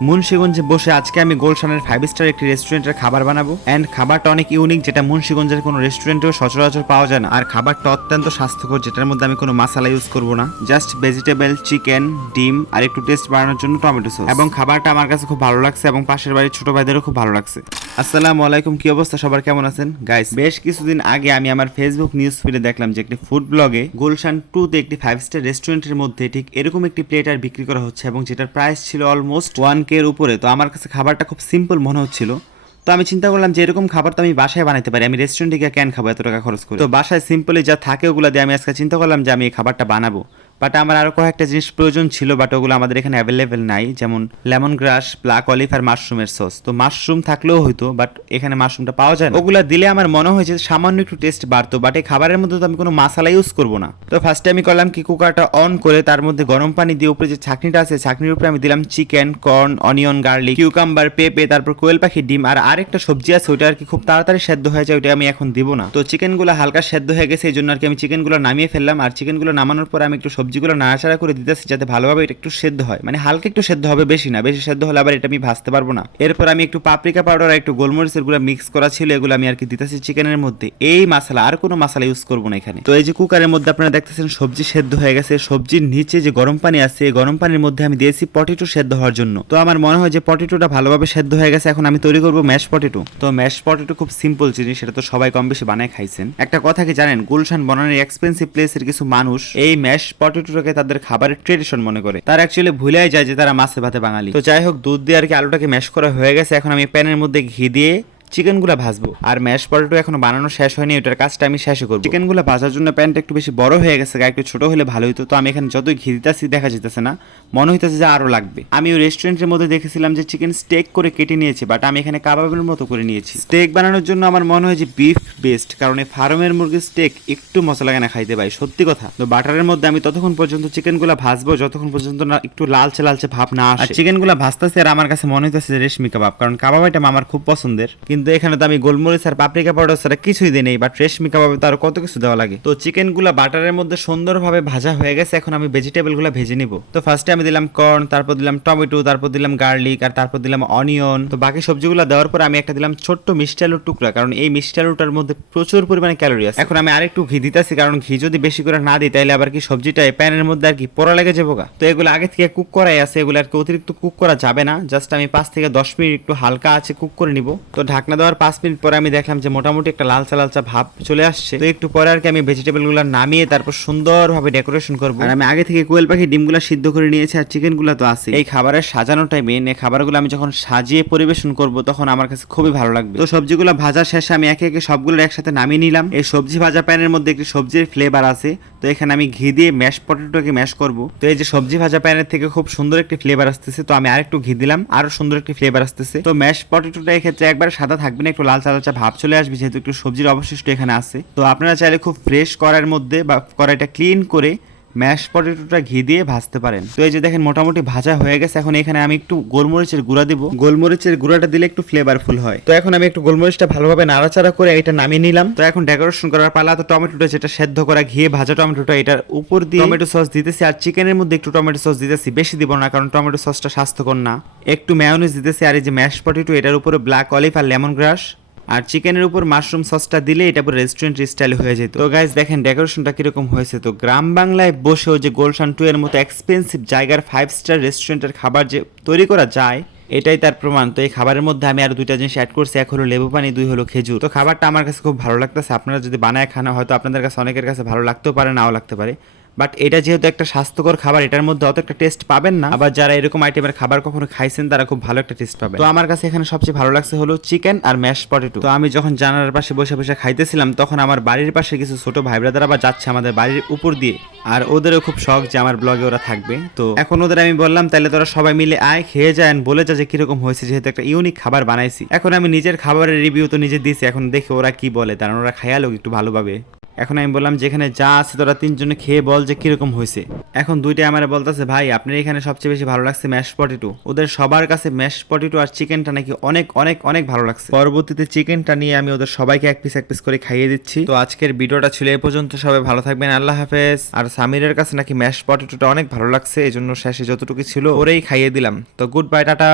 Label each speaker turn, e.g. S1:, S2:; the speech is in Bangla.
S1: মুন্সিগঞ্জে বসে আজকে আমি গোলশানের ফাইভ স্টার একটি রেস্টুরেন্টের খাবার বানাবো। অ্যান্ড খাবারটা অনেক ইউনিক যেটা মুন্সিগঞ্জের কোনো রেস্টুরেন্টেও সচরাচর পাওয়া যায় না। আর খাবারটা অত্যন্ত স্বাস্থ্যকর, যেটার মধ্যে আমি কোনো মশলা ইউজ করব না। জাস্ট ভেজিটেবল চিকেন ডিম, আর একটু টেস্ট বাড়ানোর জন্য টমেটো সস এবং খাবারটা আমার কাছে খুব ভালো লাগছে এবং পাশের বাড়ির ছোট ভাইদেরও খুব ভালো লাগছে। আসসালামু আলাইকুম, কি অবস্থা? সবার কেমন আছেন? গাইস বেশ কিছুদিন আগে আমি আমার ফেসবুক নিউজ ফিডে দেখলাম যে একটি ফুড ব্লগে গুলশান টুতে একটি ফাইভ স্টার রেস্টুরেন্টের মধ্যে ঠিক এরকম একটি প্লেট আর বিক্রি করা হচ্ছে এবং যেটার প্রাইস ছিল অলমোস্ট ওয়ান এর উপরে, তো আমার কাছে খাবারটা খুব সিম্পল মনে হচ্ছিল। তো আমি চিন্তা করলাম যে এরকম খাবার তো আমি বাসায় বানাতে পারি, আমি রেস্টুরেন্টে গিয়ে ক্যান খাব এত টাকা খরচ করে? তো বাসায় সিম্পলি যা থাকে ওগুলো দিয়ে আমি আজকে চিন্তা করলাম যে আমি এই খাবারটা বানাবো। বাট আমার আরও কয়েকটা জিনিস প্রয়োজন ছিল বাট ওগুলো আমাদের এখানে অ্যাভেলেবেল নাই। যেমন লেমন গ্রাস ব্ল্যাক অলিভ আর মাশরুমের সস তো মাশরুম থাকলেও হইতো বাট এখানে মাশরুমটা পাওয়া যায় ওগুলো দিলে আমার মনে হয়েছে সামান্য একটু টেস্ট বাড়তো বাট এই খাবারের মধ্যে তো আমি কোনো মশলা ইউজ করব না। তো ফার্স্টে আমি করলাম কি কুকারটা অন করে তার মধ্যে গরম পানি দিয়ে উপরে যে ছাকনিটা আছে ছাকনির উপরে আমি দিলাম chicken corn onion garlic cucumber পেঁপে, তারপর কোয়েল পাখি, ডিম আর আরেকটা সবজি আছে, ওইটা আর কি খুব তাড়াতাড়ি সেদ্ধ হয়ে যায়, ওইটা আমি এখন দিব না। তো চিকেনগুলো হালকা সেদ্ধ হয়ে গেছে, এই জন্য আর কি আমি চিকেনগুলো নামিয়ে ফেললাম, আর চিকেনগুলো নামানোর পর আমি একটু সবজিগুলো নাড়াচাড়া করে দিতেছি যাতে ভালোভাবে এটা একটু সেদ্ধ হয়। মানে হালকা একটু সেদ্ধ হবে বেশি না, বেশি সেদ্ধ হলে আবার এটা আমি ভাজতে পারব না। এরপর আমি একটু পাপরিকা পাউডার আর একটু গোলমরিচেরগুলো মিক্স করা ছিল, এগুলো আমি আর কি দিতেছি চিকেনের মধ্যে। এই মশলা, আর কোনো মশলা ইউজ করব না এখানে। তো এই যে কুকারের মধ্যে আপনারা দেখতেছেন সবজি সেদ্ধ হয়ে গেছে। সবজির নিচে যে গরম পানি আছে, এই গরম পানির মধ্যে আমি দিয়েছি পটেটো সেদ্ধ হওয়ার জন্য। তো আমার মনে হয় যে পটেটোটা ভালোভাবে সেদ্ধ হয়ে গেছে, এখন আমি তৈরি করব ম্যাশ পটেটো তো ম্যাশ পটেটো খুব সিম্পল জিনিস সেটা তো সবাই কম বেশি বানায় খাইছেন। একটা কথা কি জানেন, গুলশান বনানের এক্সপেন্সিভ প্লেসের কিছু মানুষ, এই ম্যাশ পটেটোটাকে তাদের খাবারের ট্রেডিশন মনে করে। তারা অ্যাকচুয়ালি ভুলাই যায় যে তারা মাছে ভাতে বাঙালি। তো যাই হোক, দুধ দিয়ে আর কি আলুটাকে ম্যাশ করা হয়ে গেছে। এখন আমি প্যানের মধ্যে ঘি দিয়ে চিকেনগুলো ভাজবো। আর ম্যাশ পটেটো এখনও বানানো শেষ হয়নি ওটার কাজটা আমি শেষে করব। চিকেনগুলো ভাজার জন্য প্যানটা একটু বেশি বড় হয়ে গেছে একটু ছোট হলে ভালো হতো তো আমি এখানে যতই ঘি দিতেছি দেখা যেতেছে না। মনে হইতেছে যে আরও লাগবে। আমি ওই রেস্টুরেন্টের মধ্যে দেখেছিলাম যে চিকেন স্টেক করে কেটে নিয়েছে বাট আমি এখানে কাবাবের মতো করে নিয়েছি। স্টেক বানানোর জন্য আমার মনে হয় যে বিফ বেস্ট কারণ এই ফার্মের মুরগির স্টেক একটু মশলা কেনা খাইতে পাই সত্যি কথা। তো বাটারের মধ্যে আমি ততক্ষণ পর্যন্ত চিকেনগুলো ভাজবো যতক্ষণ পর্যন্ত না একটু লালচে লালচে ভাব না আসে। চিকেনগুলো ভাজতেছে আর আমার কাছে মনে হইতেছে রেশমি কাবাব কারণ কাবাব আইটেম আমার খুব পছন্দের। কিন্তু এখানে তো আমি গোলমরিচ আর পাপরিকা পাউডার ছাড়া কিছুই দিই নেই বাট রেশমি কাবাবে তো আরও কত কিছু দেওয়া লাগে। তো চিকেনগুলো বাটারের মধ্যে সুন্দরভাবে ভাজা হয়ে গেছে, এখন আমি ভেজিটেবলগুলো ভেজে নিব। তো ফার্স্টে আমি দিলাম কর্ন তারপর দিলাম টমেটো তারপর দিলাম গার্লিক আর তারপর দিলাম অনিয়ন তো বাকি সবজিগুলো দেওয়ার পর আমি একটা দিলাম ছোট্ট মিষ্টি আলুর টুকরা, কারণ এই মিষ্টি আলুটার মধ্যে প্রচুর পরিমাণে ক্যালোরি আছে। এখন আমি আরেকটু ঘি দিতেছি, কারণ ঘি যদি বেশি করে না দিই তাহলে আবার কি সবজিটা প্যানের মধ্যে আর কি পোড়া লেগে যাব। তো এগুলো আগে থেকে কুক করাই আছে, এগুলো আর কি অতিরিক্ত কুক করা যাবে না। জাস্ট আমি পাঁচ থেকে দশ মিনিট একটু হালকা আছে কুক করে নিব। তো ঢাকনা দেওয়ার পাঁচ মিনিট পরে আমি দেখলাম যে মোটামুটি একটা লালচা লালচা ভাব চলে আসছে। তো একটু পরে আর কি আমি ভেজিটেবলগুলো নামিয়ে তারপর সুন্দরভাবে ডেকোরেশন করব। আর আমি আগে থেকে কোয়েল পাখি ডিমগুলো সিদ্ধ করে নিয়েছি আর চিকেনগুলো তো আছে এই খাবারের সাজানোটাই মেন এই খাবারগুলো আমি যখন সাজিয়ে পরিবেশন করব তখন আমার কাছে খুবই ভালো লাগবে। তো সবজিগুলো ভাজা শেষে আমি একে একে সবগুলো একসাথে নামিয়ে নিলাম। এই সবজি ভাজা প্যানের মধ্যে একটি সবজির ফ্লেভার আছে। তো এখানে আমি ঘি দিয়ে ম্যাশ পটেটোকে ম্যাশ করব। তো এই যে সবজি ভাজা প্যানের থেকে খুব সুন্দর একটি ফ্লেভার আসতেছে। তো আমি আরেকটু ঘি দিলাম। আরও সুন্দর একটি ফ্লেভার আসতেছে। তো ম্যাশ পটেটোটা এক্ষেত্রে একবার সাদা থাকবে না, একটু লাল সাদা ভাব চলে আসবে, যেহেতু একটু সবজির অবশিষ্ট এখানে আছে। তো আপনারা চাইলে খুব ফ্রেশ করার মধ্যে বা কড়াইটা ক্লিন করে ম্যাশ পটেটোটা ঘি দিয়ে ভাজতে পারেন। তো এই যে দেখেন মোটামুটি ভাজা হয়ে গেছে। এখন এখানে আমি একটু গোলমরিচের গুঁড়া দিব। গোলমরিচের গুঁড়াটা দিলে একটু ফ্লেভারফুল হয়। তো এখন আমি একটু গোলমরিচটা ভালোভাবে নাড়াচাড়া করে এটা নামিয়ে নিলাম। তো এখন ডেকোরেশন করার পালা তো টমেটোটা যেটা সেদ্ধ করা ঘিয়ে ভাজা টমেটোটা এটার উপর দিয়ে টমেটো সস দিতেছি। আর চিকেনের মধ্যে একটু টমেটো সস দিতেছি। বেশি দিব না কারণ টমেটো সসটা স্বাস্থ্যকর না। একটু ম্যায়োনিজ দিতেছি। আর এই যে ম্যাশ পটেটো এটার উপরে ব্ল্যাক অলিভ আর লেমন গ্রাস আর চিকেনের উপর মাশরুম সসটা দিলে এটা পুরো রেস্টুরেন্ট স্টাইল হয়ে যেত তো। গাইজ দেখেন ডেকোরেশনটা কীরকম হয়েছে তো। গ্রাম বাংলায় বসেও যে গোলশান টু এর মতো এক্সপেন্সিভ জায়গার ফাইভ স্টার রেস্টুরেন্টের খাবার যে তৈরি করা যায়, এটাই তার প্রমাণ। তো এই খাবারের মধ্যে আমি আর দুইটা জিনিস অ্যাড করছি, এক হলো লেবু পানি, দুই হলো খেজুর। তো খাবারটা আমার কাছে খুব ভালো লাগতেছে। আপনারা যদি বানায় খানা, হয়তো আপনাদের কাছে অনেকের কাছে ভালো লাগতেও পারে, নাও লাগতে পারে। বাট এটা যেহেতু একটা স্বাস্থ্যকর খাবার, এটার মধ্যে অত একটা টেস্ট পাবেন না। আবার যারা এরকম আইটেমের খাবার কখনো খাইছেন, তারা খুব ভালো একটা টেস্ট পাবেন। তো আমার কাছে এখানে সবচেয়ে ভালো লাগছে হলো চিকেন আর ম্যাশ পটেটো তো আমি যখন জানালার পাশে বসে বসে খাইতেছিলাম, তখন আমার বাড়ির পাশে কিছু ছোট ভাই ব্রাদার আবার যাচ্ছে আমাদের বাড়ির উপর দিয়ে। আর ওদেরও খুব শখ যে আমার ব্লগে ওরা থাকবে। তো এখন ওদের আমি বললাম তাহলে তোরা সবাই মিলে আয়, খেয়ে যান বলে যা যে কীরকম হয়েছে, যেহেতু একটা ইউনিক খাবার বানাইছি। এখন আমি নিজের খাবারের রিভিউ তো নিজে দিছি, এখন দেখে ওরা কি বলে। কারণ ওরা খায়ালো একটু ভালোভাবে। এখন আমি বললাম যেখানে যা আছে তোরা তিনজনে খেয়ে বল যে কীরকম হয়েছে। এখন দুইটাই আমার বলতেছে, ভাই, আপনার এখানে সবচেয়ে বেশি ভালো লাগছে ম্যাশ পটেটো ওদের সবার কাছে ম্যাশ পটেটো আর চিকেনটা নাকি অনেক অনেক অনেক ভালো লাগছে। পরবর্তীতে চিকেনটা নিয়ে আমি ওদের সবাইকে এক পিস এক পিস করে খাইয়ে দিচ্ছি। তো আজকের ভিডিওটা ছিল এ পর্যন্ত, সবাই ভালো থাকবেন, আল্লাহ হাফেজ। আর সামিরের কাছে নাকি ম্যাশ পটেটোটা অনেক ভালো লাগছে এই জন্য শেষে যতটুকু ছিল ওরেই খাইয়ে দিলাম। তো গুড বাই টাটা।